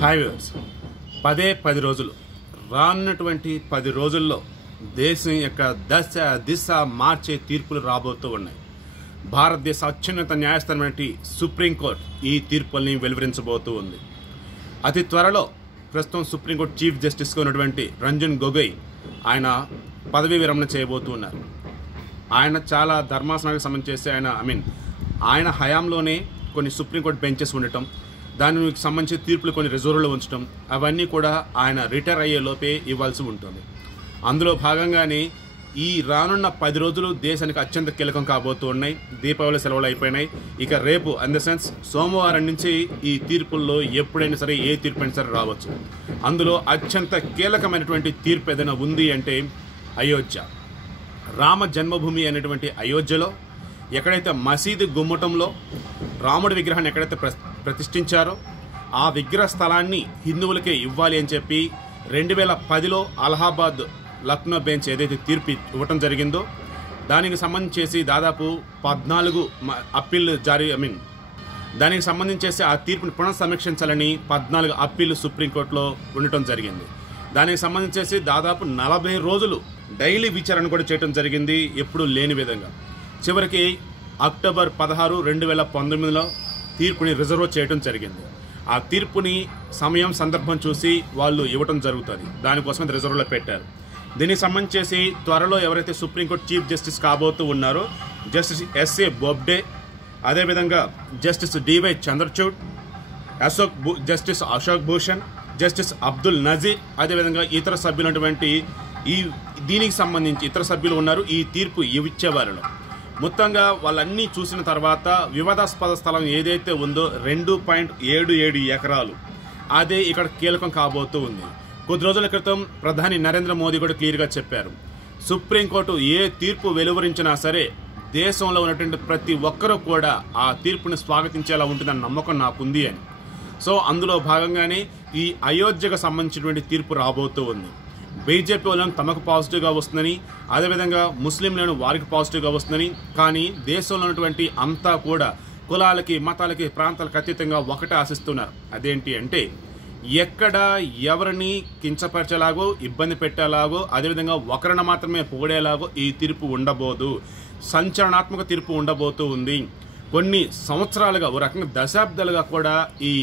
Hi viewers, 10 రోజులు రానున్నటువంటి 10 రోజుల్లో దేశం యొక్క దిశ మార్చే తీర్పులు రాబోతూ ఉన్నాయి. భారతదేశ అత్యున్నత న్యాయస్థానం సుప్రీంకోర్టు ఈ తీర్పుల్ని వెలువరించబోతూ ఉంది. అతి త్వరలో ప్రస్తుతం సుప్రీంకోర్టు చీఫ్ జస్టిస్గా ఉన్నటువంటి రంజన్ గొగోయ్ ఆయన పదవీ విరమణ చేయబోతున్నారు. ఆయన చాలా ధర్మాసనానికి సంబంధించి ఆయన హయాంలోనే కొన్ని సుప్రీంకోర్టు బెంచెస్ ఉండటం, దానికి సంబంధించి తీర్పులు కొన్ని రిజర్వ్లో ఉంచడం, అవన్నీ కూడా ఆయన రిటైర్ అయ్యే లోపే ఇవ్వాల్సి ఉంటుంది. అందులో భాగంగానే ఈ రానున్న 10 రోజులు దేశానికి అత్యంత కీలకం కాబోతూ ఉన్నాయి. దీపావళి సెలవులు అయిపోయినాయి. ఇక రేపు సోమవారం నుంచి ఈ తీర్పుల్లో ఎప్పుడైనా సరే ఏ తీర్పు అయినా సరే రావచ్చు. అందులో అత్యంత కీలకమైనటువంటి తీర్పు ఏదైనా ఉంది అంటే అయోధ్య, రామ జన్మభూమి అనేటువంటి అయోధ్యలో ఎక్కడైతే మసీదు గుమ్మటంలో రాముడి విగ్రహాన్ని ఎక్కడైతే ప్రతిష్ఠించారో ఆ విగ్రహ స్థలాన్ని హిందువులకే ఇవ్వాలి అని చెప్పి 2010లో అలహాబాద్ లక్నో బెంచ్ ఏదైతే తీర్పు ఇవ్వటం జరిగిందో దానికి సంబంధించేసి దాదాపు 14 అప్పీల్ దానికి సంబంధించేసి ఆ తీర్పుని పునఃసమీక్షించాలని 14 అప్పీళ్లు సుప్రీంకోర్టులో ఉండటం జరిగింది. దానికి సంబంధించేసి దాదాపు 40 రోజులు డైలీ విచారణ కూడా చేయడం జరిగింది, ఎప్పుడూ లేని విధంగా. చివరికి అక్టోబర్ 16, 2019లో తీర్పుని రిజర్వ్ చేయడం జరిగింది. ఆ తీర్పుని సందర్భం చూసి వాళ్ళు ఇవ్వటం జరుగుతుంది. దానికోసం రిజర్వ్లో పెట్టారు. దీనికి సంబంధించేసి త్వరలో ఎవరైతే సుప్రీంకోర్టు చీఫ్ జస్టిస్ కాబోతూ ఉన్నారో జస్టిస్ ఎస్ఏ బోబ్డే, అదేవిధంగా Justice DY Chandrachud, Justice Ashok Bhushan, Justice Abdul Nazeer, అదేవిధంగా ఇతర సభ్యులైనటువంటి దీనికి సంబంధించి ఇతర సభ్యులు ఉన్నారు ఈ తీర్పు ఇచ్చేవారిలో. మొత్తంగా వాళ్ళన్నీ చూసిన తర్వాత వివాదాస్పద స్థలం ఏదైతే ఉందో 2.77 ఎకరాలు అదే ఇక్కడ కీలకం కాబోతూ ఉంది. కొద్ది రోజుల క్రితం ప్రధాని నరేంద్ర మోదీ కూడా క్లియర్గా చెప్పారు, సుప్రీంకోర్టు ఏ తీర్పు వెలువరించినా సరే దేశంలో ఉన్నటువంటి ప్రతి ఒక్కరూ కూడా ఆ తీర్పుని స్వాగతించేలా ఉంటుందన్న నమ్మకం నాకుంది అని. సో అందులో భాగంగానే ఈ అయోధ్యకు సంబంధించినటువంటి తీర్పు రాబోతూ ఉంది. బీజేపీ వాళ్ళని తమకు పాజిటివ్గా వస్తుందని, అదేవిధంగా ముస్లింలను వారికి పాజిటివ్గా వస్తుందని, కానీ దేశంలో ఉన్నటువంటి అంతా కూడా కులాలకి, మతాలకి, ప్రాంతాలకు అతీతంగా ఒకటే ఆశిస్తున్నారు. అదేంటి అంటే ఎక్కడ ఎవరిని కించపరిచేలాగో, ఇబ్బంది పెట్టేలాగో, అదేవిధంగా ఒకరిని మాత్రమే పొగిడేలాగో ఈ తీర్పు ఉండబోదు. సంచలనాత్మక తీర్పు ఉండబోతూ ఉంది. కొన్ని సంవత్సరాలుగా, ఓ రకంగా దశాబ్దాలుగా కూడా ఈ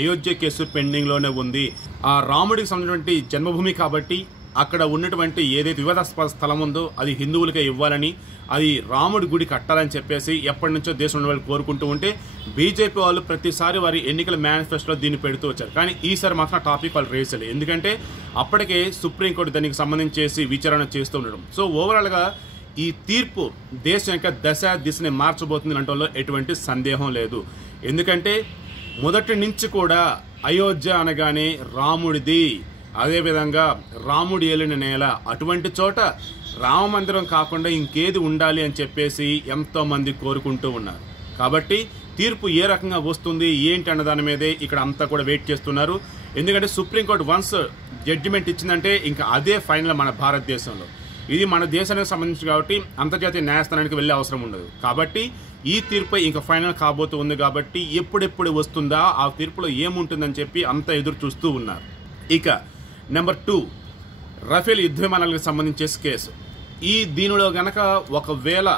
అయోధ్య కేసు పెండింగ్లోనే ఉంది. ఆ రాముడికి సంబంధించినటువంటి జన్మభూమి కాబట్టి అక్కడ ఉన్నటువంటి ఏదైతే వివాదాస్పద స్థలం ఉందో అది హిందువులకే ఇవ్వాలని, అది రాముడి గుడి కట్టాలని చెప్పేసి ఎప్పటి నుంచో దేశంలో వాళ్ళు కోరుకుంటూ ఉంటే బీజేపీ వాళ్ళు ప్రతిసారి వారి ఎన్నికల మేనిఫెస్టోలో దీన్ని పెడుతూ వచ్చారు. కానీ ఈసారి మాత్రం టాపిక్ వాళ్ళు రేస్ చేయలేదు, ఎందుకంటే అప్పటికే సుప్రీంకోర్టు దానికి సంబంధించేసి విచారణ చేస్తూ ఉండడం. సో ఓవరాల్గా ఈ తీర్పు దేశం యొక్క దిశని మార్చబోతుంది అనడంలో ఎటువంటి సందేహం లేదు. ఎందుకంటే మొదటి నుంచి కూడా అయోధ్య అనగానే రాముడిది, అదేవిధంగా రాముడి ఏలిన నేల, అటువంటి చోట రామ మందిరం కాకుండా ఇంకేది ఉండాలి అని చెప్పేసి ఎంతోమంది కోరుకుంటూ ఉన్నారు. కాబట్టి తీర్పు ఏ రకంగా వస్తుంది ఏంటి అన్న దాని మీదే ఇక్కడ అంతా కూడా వెయిట్ చేస్తున్నారు. ఎందుకంటే సుప్రీంకోర్టు వన్స్ జడ్జిమెంట్ ఇచ్చిందంటే ఇంకా అదే ఫైనల్ మన భారతదేశంలో. ఇది మన దేశానికి సంబంధించి కాబట్టి అంతర్జాతీయ న్యాయస్థానానికి వెళ్ళే అవసరం ఉండదు. కాబట్టి ఈ తీర్పు ఇంకా ఫైనల్ కాబోతూ ఉంది. కాబట్టి ఎప్పుడెప్పుడు వస్తుందా, ఆ తీర్పులో ఏముంటుందని చెప్పి అంతా ఎదురు చూస్తూ ఉన్నారు. ఇక నెంబర్ 2, రఫేల్ యుద్ధ విమానాలకు సంబంధించే కేసు. దీనిలో గనక ఒకవేళ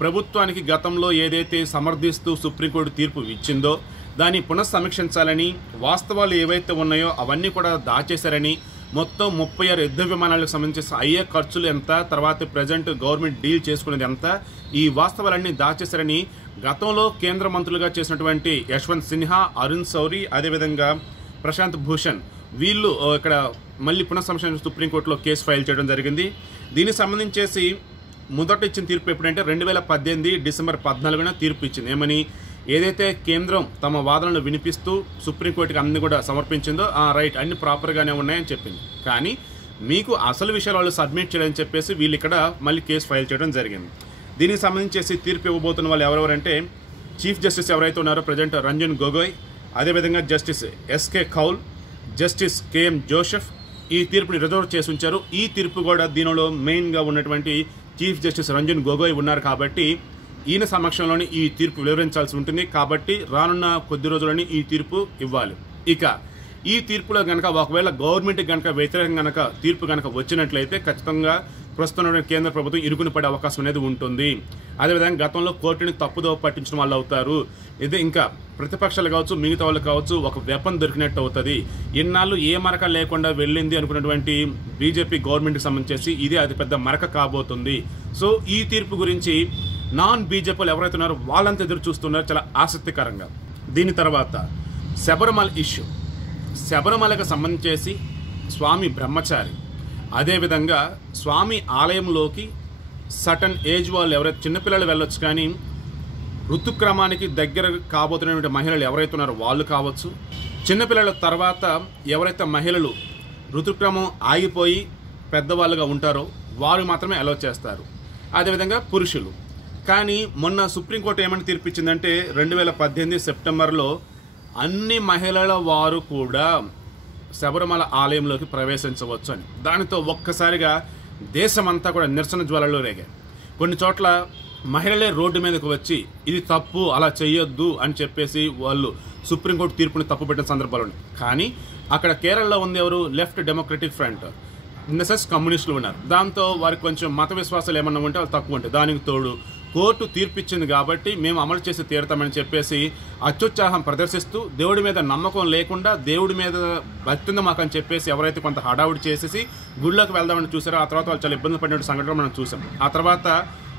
ప్రభుత్వానికి గతంలో ఏదైతే సమర్థిస్తూ సుప్రీంకోర్టు తీర్పు ఇచ్చిందో దాన్ని పునఃసమీక్షించాలని, వాస్తవాలు ఏవైతే ఉన్నాయో అవన్నీ కూడా దాచేశారని, మొత్తం 36 యుద్ధ విమానాలకు సంబంధించి అయ్యే ఖర్చులు ఎంత, తర్వాత ప్రజెంట్ గవర్నమెంట్ డీల్ చేసుకునేది ఎంత, ఈ వాస్తవాలన్నీ దాచేశారని గతంలో కేంద్ర మంత్రులుగా చేసినటువంటి యశ్వంత్ సిన్హా, అరుణ్ శౌరి, అదేవిధంగా ప్రశాంత్ భూషణ్ వీళ్ళు ఇక్కడ మళ్ళీ పునఃసమీక్ష సుప్రీంకోర్టులో కేసు ఫైల్ చేయడం జరిగింది. దీనికి సంబంధించేసి మొదట ఇచ్చిన తీర్పు ఎప్పుడంటే 2018 డిసెంబర్ 14న తీర్పు ఇచ్చింది. ఏమని, ఏదైతే కేంద్రం తమ వాదనలు వినిపిస్తూ సుప్రీంకోర్టుకి అన్ని కూడా సమర్పించిందో రైట్ అన్ని ప్రాపర్గానే ఉన్నాయని చెప్పింది. కానీ మీకు అసలు విషయాలు వాళ్ళు సబ్మిట్ చేయాలని చెప్పేసి వీళ్ళు ఇక్కడ మళ్ళీ కేసు ఫైల్ చేయడం జరిగింది. దీనికి సంబంధించేసి తీర్పు ఇవ్వబోతున్న వాళ్ళు ఎవరెవరంటే చీఫ్ జస్టిస్ ఎవరైతే ఉన్నారో ప్రజెంట్ రంజన్ గొగోయ్, అదేవిధంగా Justice SK Kaul, Justice KM Joseph ఈ తీర్పుని రిజర్వ్ చేసి ఉంచారు. ఈ తీర్పు కూడా దీనిలో మెయిన్గా ఉన్నటువంటి చీఫ్ జస్టిస్ రంజన్ గొగోయ్ ఉన్నారు కాబట్టి ఈయన సమక్షంలోని ఈ తీర్పు వివరించాల్సి ఉంటుంది. కాబట్టి రానున్న కొద్ది రోజులని ఈ తీర్పు ఇవ్వాలి. ఇక ఈ తీర్పులో కనుక ఒకవేళ గవర్నమెంట్కి కనుక వ్యతిరేకంగా కనుక తీర్పు కనుక వచ్చినట్లయితే ఖచ్చితంగా ప్రస్తుతం కేంద్ర ప్రభుత్వం ఇరుకుని పడే అవకాశం అనేది ఉంటుంది. అదేవిధంగా గతంలో కోర్టుని తప్పుదో పట్టించిన వాళ్ళు అవుతారు. ఇది ఇంకా ప్రతిపక్షాలు కావచ్చు, మిగతా వాళ్ళు కావచ్చు, ఒక వెపన్ దొరికినట్టు అవుతుంది. ఇన్నాళ్ళు ఏ మరక లేకుండా వెళ్ళింది అనుకున్నటువంటి బీజేపీ గవర్నమెంట్కి సంబంధించి ఇది అతిపెద్ద మరక కాబోతుంది. సో ఈ తీర్పు గురించి నాన్ బీజేపీలు ఎవరైతే ఉన్నారో వాళ్ళంతా ఎదురు చూస్తున్నారు చాలా ఆసక్తికరంగా. దీని తర్వాత శబరిమల ఇష్యూ. శబరిమలకు సంబంధించి స్వామి బ్రహ్మచారి, అదేవిధంగా స్వామి ఆలయంలోకి సటన్ ఏజ్ వాళ్ళు ఎవరైతే చిన్నపిల్లలు వెళ్ళొచ్చు, కానీ ఋతుక్రమానికి దగ్గర కాబోతున్నటువంటి మహిళలు ఎవరైతే ఉన్నారో వాళ్ళు కావచ్చు, చిన్నపిల్లల తర్వాత ఎవరైతే మహిళలు ఋతుక్రమం ఆగిపోయి పెద్దవాళ్ళుగా ఉంటారో వారు మాత్రమే అలౌ చేస్తారు. అదేవిధంగా పురుషులు. కానీ మొన్న సుప్రీంకోర్టు ఏమని తీర్పిచ్చిందంటే 2018 సెప్టెంబర్లో అన్ని మహిళల వారు కూడా శబరిమల ఆలయంలోకి ప్రవేశించవచ్చు అని. దానితో ఒక్కసారిగా దేశమంతా కూడా నిరసన జ్వాలలు రేగాయి. కొన్ని చోట్ల మహిళలే రోడ్డు మీదకు వచ్చి ఇది తప్పు, అలా చేయొద్దు అని చెప్పేసి వాళ్ళు సుప్రీంకోర్టు తీర్పుని తప్పుపెట్టిన సందర్భాలు ఉన్నాయి. కానీ అక్కడ కేరళలో ఉంది ఎవరు? Left democratic front, in the sense కమ్యూనిస్టులు ఉన్నారు. దాంతో వారికి కొంచెం మత విశ్వాసాలు ఏమన్నా ఉంటే వాళ్ళు తక్కువ ఉంటాయి. దానికి తోడు కోర్టు తీర్పిచ్చింది కాబట్టి మేము అమలు చేసి తీరతామని చెప్పేసి అత్యుత్సాహం ప్రదర్శిస్తూ దేవుడి మీద నమ్మకం లేకుండా దేవుడి మీద భక్తి మాకని చెప్పేసి ఎవరైతే కొంత హడావుడి చేసేసి గుళ్ళోకి వెళ్దామని చూసారో ఆ తర్వాత వాళ్ళు చాలా ఇబ్బంది పడిన సంఘటన మనం చూసాం. ఆ తర్వాత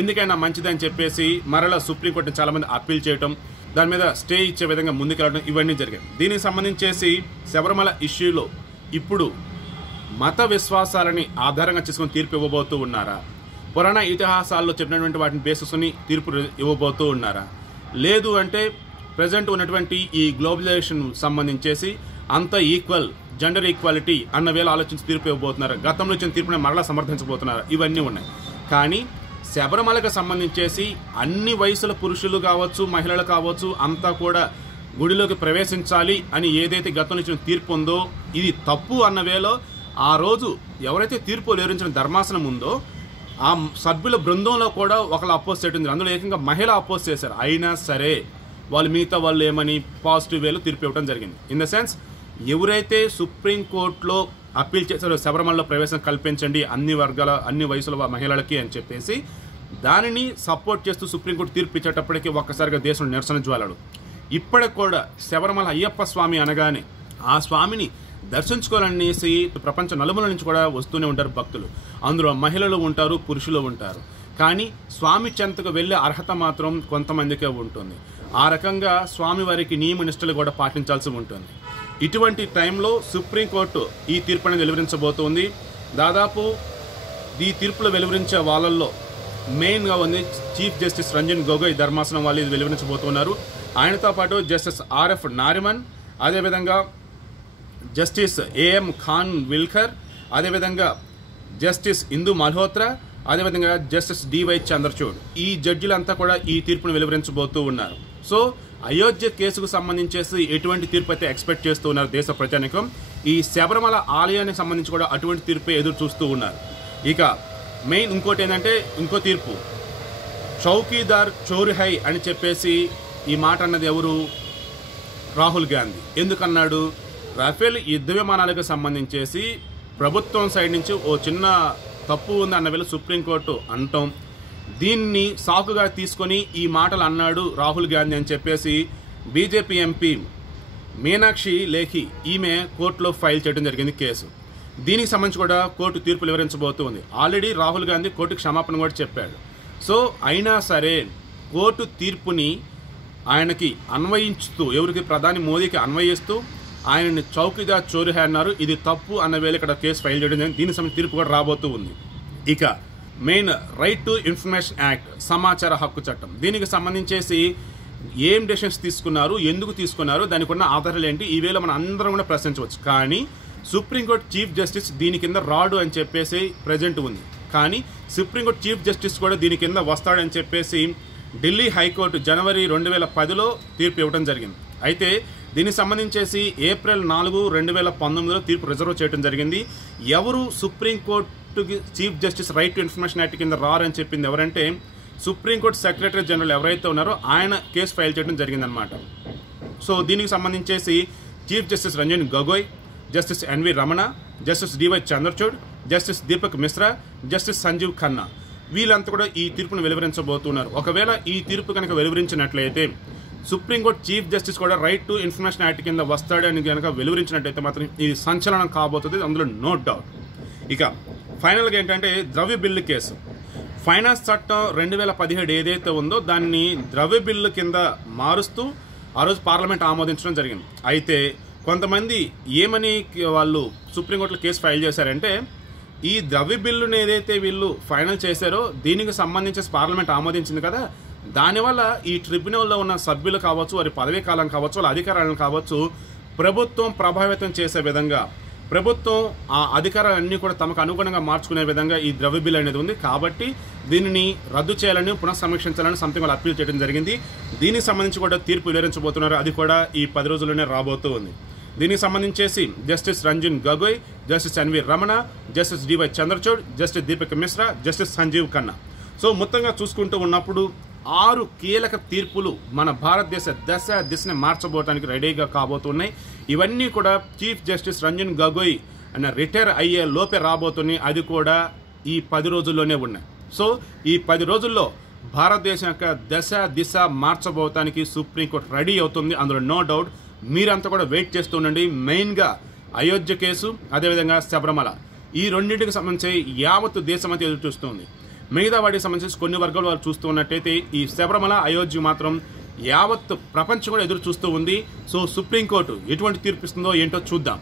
ఎందుకైనా మంచిదని చెప్పేసి మరలా సుప్రీంకోర్టుని చాలామంది అప్పీల్ చేయటం, దాని మీద స్టే ఇచ్చే విధంగా ముందుకెళ్ళడం ఇవన్నీ జరిగాయి. దీనికి సంబంధించేసి శబరిమల ఇష్యూలో ఇప్పుడు మత విశ్వాసాలని ఆధారంగా చేసుకుని తీర్పు ఇవ్వబోతూ ఉన్నారా? పురాణ ఇతిహాసాల్లో చెప్పినటువంటి వాటిని బేసిస్ని తీర్పు ఇవ్వబోతూ ఉన్నారా? లేదు అంటే ప్రజెంట్ ఉన్నటువంటి ఈ గ్లోబలైజేషన్ సంబంధించేసి అంత ఈక్వల్, జెండర్ ఈక్వాలిటీ అన్న వేళ ఆలోచించి తీర్పు ఇవ్వబోతున్నారు. గతంలో ఇచ్చిన తీర్పుని మరలా సమర్థించబోతున్నారు. ఇవన్నీ ఉన్నాయి. కానీ శబరిమలకు సంబంధించేసి అన్ని వయసుల పురుషులు కావచ్చు, మహిళలు కావచ్చు, అంతా కూడా గుడిలోకి ప్రవేశించాలి అని ఏదైతే గతంలో ఇచ్చిన తీర్పు ఉందో ఇది తప్పు అన్న వేళ ఆ రోజు ఎవరైతే తీర్పు వివరించిన ధర్మాసనం ఉందో ఆ సభ్యుల బృందంలో కూడా ఒకళ్ళు అపోజ్ చేయడం, అందులో ఏకంగా మహిళ అపోజ్ చేశారు. అయినా సరే వాళ్ళు మిగతా వాళ్ళు ఏమని పాజిటివ్ వేలో తీర్పు ఇవ్వడం జరిగింది. ఇన్ ద సెన్స్ ఎవరైతే సుప్రీంకోర్టులో అప్పీల్ చేశారో శబరిమలలో ప్రవేశం కల్పించండి అన్ని వర్గాల అన్ని వయసుల మహిళలకి అని చెప్పేసి దానిని సపోర్ట్ చేస్తూ సుప్రీంకోర్టు తీర్పు ఇచ్చేటప్పటికీ ఒక్కసారిగా దేశంలో నిరసన జ్వాలలు. ఇప్పటికి కూడా శబరిమల అయ్యప్ప స్వామి అనగానే ఆ స్వామిని దర్శించుకోవాలనేసి ప్రపంచ నలుమూల నుంచి కూడా వస్తూనే ఉంటారు భక్తులు. అందులో మహిళలు ఉంటారు, పురుషులు ఉంటారు. కానీ స్వామి చెంతకు వెళ్ళే అర్హత మాత్రం కొంతమందికే ఉంటుంది. ఆ రకంగా స్వామివారికి నియమ నిష్టలు కూడా పాటించాల్సి ఉంటుంది. ఇటువంటి టైంలో సుప్రీంకోర్టు ఈ తీర్పు అనేది వెలువరించబోతోంది. దాదాపు ఈ తీర్పులు వెలువరించే వాళ్ళల్లో మెయిన్గా ఉంది చీఫ్ జస్టిస్ రంజన్ గొగోయ్ ధర్మాసనం వాళ్ళు ఇది వెలువరించబోతున్నారు. ఆయనతో పాటు జస్టిస్ ఆర్ఎఫ్ నారిమన్, అదేవిధంగా జస్టిస్ ఏఎం ఖాన్ విల్కర్, అదేవిధంగా జస్టిస్ ఇందు మల్హోత్రా, అదేవిధంగా జస్టిస్ డివై చంద్రచూడ్, ఈ జడ్జిలంతా కూడా ఈ తీర్పును వెలువరించబోతూ ఉన్నారు. సో అయోధ్య కేసుకు సంబంధించేసి ఎటువంటి తీర్పు అయితే ఎక్స్పెక్ట్ చేస్తూ ఉన్నారు దేశ ప్రజానికం. ఈ శబరిమల ఆలయానికి సంబంధించి కూడా అటువంటి తీర్పే ఎదురు చూస్తూ ఉన్నారు. ఇక మెయిన్ ఇంకోటి ఏంటంటే ఇంకో తీర్పు, చౌకీదార్ చోరు హై అని చెప్పేసి ఈ మాట అన్నది ఎవరు? రాహుల్ గాంధీ. ఎందుకన్నాడు? రాఫెల్ యుద్ధ విమానాలకు సంబంధించేసి ప్రభుత్వం సైడ్ నుంచి ఓ చిన్న తప్పు ఉంది అన్న వేళ సుప్రీంకోర్టు అంటాం, దీన్ని సాకుగా తీసుకొని ఈ మాటలు అన్నాడు రాహుల్ గాంధీ అని చెప్పేసి బీజేపీ ఎంపీ మీనాక్షి లేఖి ఈమె కోర్టులో ఫైల్ చేయడం జరిగింది కేసు. దీనికి సంబంధించి కూడా కోర్టు తీర్పు వివరించబోతుంది. ఆల్రెడీ రాహుల్ గాంధీ కోర్టుకు క్షమాపణ కూడా చెప్పాడు. సో అయినా సరే కోర్టు తీర్పుని ఆయనకి అన్వయించుతూ, ఎవరికి ప్రధాని మోదీకి అన్వయిస్తూ ఆయనని చౌకీదార్ చోరీ అన్నారు. ఇది తప్పు అన్న వేళ ఇక్కడ కేసు ఫైల్ చేయడం జరిగింది. దీనికి సంబంధించి తీర్పు కూడా రాబోతూ ఉంది. ఇక main right to information act, సమాచార హక్కు చట్టం, దీనికి సంబంధించేసి ఏం డెసిషన్స్ తీసుకున్నారు, ఎందుకు తీసుకున్నారు, దానికి ఉన్న ఆధారాలు ఏంటి, ఈ వేళ మనం అందరం కూడా ప్రశ్నించవచ్చు. కానీ సుప్రీంకోర్టు చీఫ్ జస్టిస్ దీని కింద రాడు అని చెప్పేసి ప్రజెంట్ ఉంది. కానీ సుప్రీంకోర్టు చీఫ్ జస్టిస్ కూడా దీని కింద వస్తాడని చెప్పేసి ఢిల్లీ హైకోర్టు జనవరి 2010లో తీర్పు ఇవ్వడం జరిగింది. అయితే దీనికి సంబంధించేసి ఏప్రిల్ 4, 2019లో తీర్పు రిజర్వ్ చేయడం జరిగింది. ఎవరు సుప్రీంకోర్టుకి chief justice right to information act కింద రారని చెప్పింది ఎవరంటే సుప్రీంకోర్టు సెక్రటరీ జనరల్ ఎవరైతే ఉన్నారో ఆయన కేసు ఫైల్ చేయడం జరిగిందనమాట. సో దీనికి సంబంధించేసి chief justice Ranjan Gogoi, justice NV Ramana, justice DY Chandrachud, justice Deepak Mishra, justice Sanjiv Khanna వీళ్ళంతా కూడా ఈ తీర్పును వెలువరించబోతున్నారు. ఒకవేళ ఈ తీర్పు కనుక వెలువరించినట్లయితే సుప్రీంకోర్టు చీఫ్ జస్టిస్ కూడా రైట్ టు ఇన్ఫర్మేషన్ యాక్ట్ కింద వస్తాడని కనుక వెలువరించినట్టయితే మాత్రం ఇది సంచలనం కాబోతుంది, అందులో నో డౌట్. ఇక ఫైనల్గా ఏంటంటే ద్రవ్య బిల్లు కేసు. ఫైనాన్స్ చట్టం 2017 ఏదైతే ఉందో దాన్ని ద్రవ్య బిల్లు కింద మారుస్తూ ఆ రోజు పార్లమెంట్ ఆమోదించడం జరిగింది. అయితే కొంతమంది ఏమని వాళ్ళు సుప్రీంకోర్టులో కేసు ఫైల్ చేశారంటే ఈ ద్రవ్య బిల్లుని ఏదైతే వీళ్ళు ఫైనల్ చేశారో దీనికి సంబంధించి పార్లమెంట్ ఆమోదించింది కదా, దానివల్ల ఈ ట్రిబ్యునల్లో ఉన్న సభ్యులు కావచ్చు, వారి పదవీ కాలం కావచ్చు, వాళ్ళ అధికారాలను కావచ్చు ప్రభుత్వం ప్రభావితం చేసే విధంగా, ప్రభుత్వం ఆ అధికారాలన్నీ కూడా తమకు అనుగుణంగా మార్చుకునే విధంగా ఈ ద్రవ్య బిల్లు అనేది ఉంది. కాబట్టి దీనిని రద్దు చేయాలని, పునఃసమీక్షించాలని సంథింగ్ వాళ్ళు అప్పీల్ చేయడం జరిగింది. దీనికి సంబంధించి కూడా తీర్పు వెలువరించబోతున్నారు. అది కూడా ఈ 10 రోజుల్లోనే రాబోతూ ఉంది. దీనికి సంబంధించేసి justice Ranjan Gogoi, justice NV Ramana, justice DY Chandrachud, justice Deepak Mishra, justice Sanjiv Khanna. So మొత్తంగా చూసుకుంటూ ఉన్నప్పుడు 6 కీలక తీర్పులు మన భారతదేశ దిశని మార్చబోవడానికి రెడీగా కాబోతున్నాయి. ఇవన్నీ కూడా చీఫ్ జస్టిస్ రంజన్ గొగోయ్ అన్న రిటైర్ అయ్యే లోపే రాబోతున్నాయి. అది కూడా ఈ 10 రోజుల్లోనే ఉన్నాయి. సో ఈ 10 రోజుల్లో భారతదేశం యొక్క దిశ మార్చబోవటానికి సుప్రీంకోర్టు రెడీ అవుతుంది, అందులో నో డౌట్. మీరంతా కూడా వెయిట్ చేస్తుండండి. మెయిన్గా అయోధ్య కేసు, అదేవిధంగా శబరిమల, ఈ రెండింటికి సంబంధించి యావత్తు దేశం అంతా ఎదురు చూస్తుంది. మిగతా వాటికి సంబంధించి కొన్ని వర్గాలు వారు చూస్తూ ఉన్నట్టయితే ఈ శబరిమల, అయోధ్య మాత్రం యావత్తు ప్రపంచం కూడా ఎదురు చూస్తూ ఉంది. సో సుప్రీంకోర్టు ఎటువంటి తీర్పిస్తుందో ఏంటో చూద్దాం.